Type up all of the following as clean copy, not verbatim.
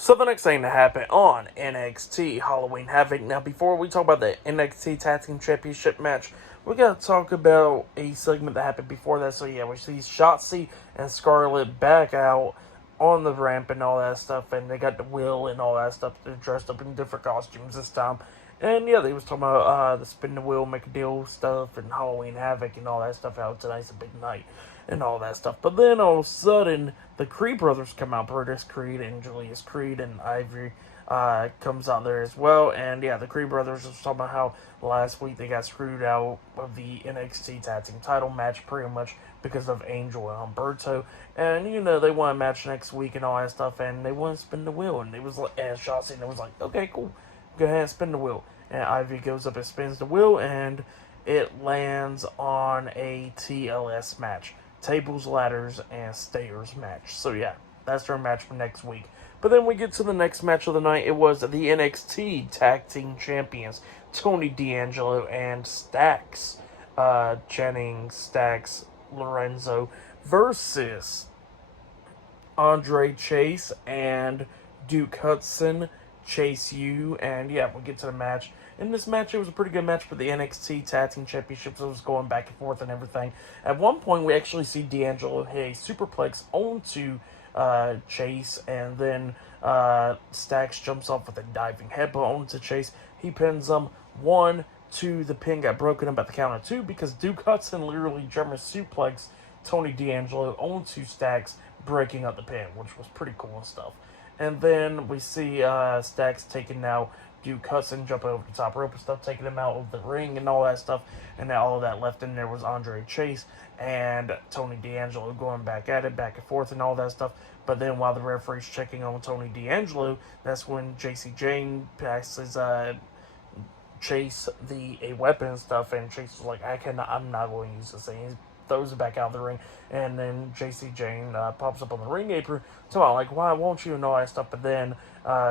So the next thing to happen on NXT Halloween Havoc. Now, before we talk about the NXT Tag Team Championship match, we gotta talk about a segment that happened before that. So yeah, we see Shotzi and Scarlett back out on the ramp and all that stuff, and they got the Will and all that stuff. They're dressed up in different costumes this time. And yeah, they was talking about the spin the wheel, make a deal stuff, and Halloween Havoc and all that stuff. How tonight's a big night and all that stuff. But then all of a sudden, the Creed brothers come out. Brutus Creed and Julius Creed and Ivory comes out there as well. And yeah, the Creed brothers was talking about how last week they got screwed out of the NXT Tag Team title match pretty much because of Angel and Humberto. And you know, they want a match next week and all that stuff. And they want to spin the wheel. And it was like, and Shotzi, and it was like, okay, cool. Go ahead and spin the wheel. And Ivy goes up and spins the wheel, and it lands on a TLS match. Tables, ladders, and stairs match. So yeah, that's our match for next week. But then we get to the next match of the night. It was the NXT Tag Team Champions, Tony D'Angelo and Stax. Jennings, Stax, Lorenzo versus Andre Chase and Duke Hudson, Chase U, and yeah, we'll get to the match. In this match, it was a pretty good match for the NXT Tag Team Championships. It was going back and forth and everything. At one point, we actually see D'Angelo hit a superplex onto Chase, and then Stax jumps off with a diving headbutt onto Chase. He pins him. 1, 2, the pin got broken up at the count of 2 because Duke Hudson literally German suplex Tony D'Angelo onto Stax, breaking up the pin, which was pretty cool and stuff. And then we see Stax taking now Duke Hudson jumping over the top rope and stuff, taking him out of the ring and all that stuff. And then all of that left in there was Andre Chase and Tony D'Angelo going back at it, back and forth and all that stuff. But then while the referee's checking on Tony D'Angelo, that's when JC Jane passes Chase a weapon and stuff, and Chase was like, I'm not going to use this thing. He throws it back out of the ring, and then JC Jane pops up on the ring apron, talking like, why won't you, and all that stuff. But then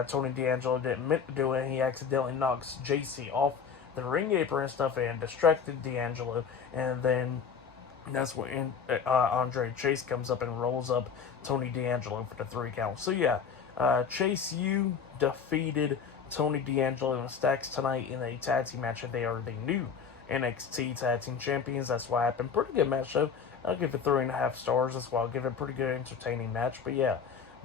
Tony D'Angelo didn't meant to do it, and he accidentally knocks JC off the ring apron and stuff, and distracted D'Angelo, and then that's when Andre Chase comes up and rolls up Tony D'Angelo for the 3 count. So yeah, Chase U defeated Tony D'Angelo and Stax tonight in a tag team match, and they are the new NXT Tag Team Champions. That's why happened. Pretty good match, though. I'll give it 3.5 stars. That's why I'll give it a pretty good, entertaining match. But yeah,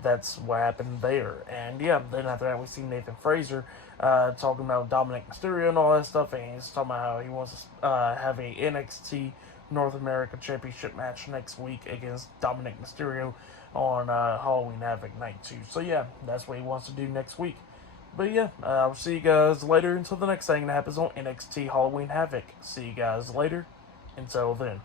that's what happened there. And yeah, then after that, we see Nathan Fraser talking about Dominic Mysterio and all that stuff. And he's talking about how he wants to have a NXT North America Championship match next week against Dominic Mysterio on Halloween Havoc Night 2. So yeah, that's what he wants to do next week. But yeah, I'll see you guys later until the next thing that happens on NXT Halloween Havoc. See you guys later. Until then.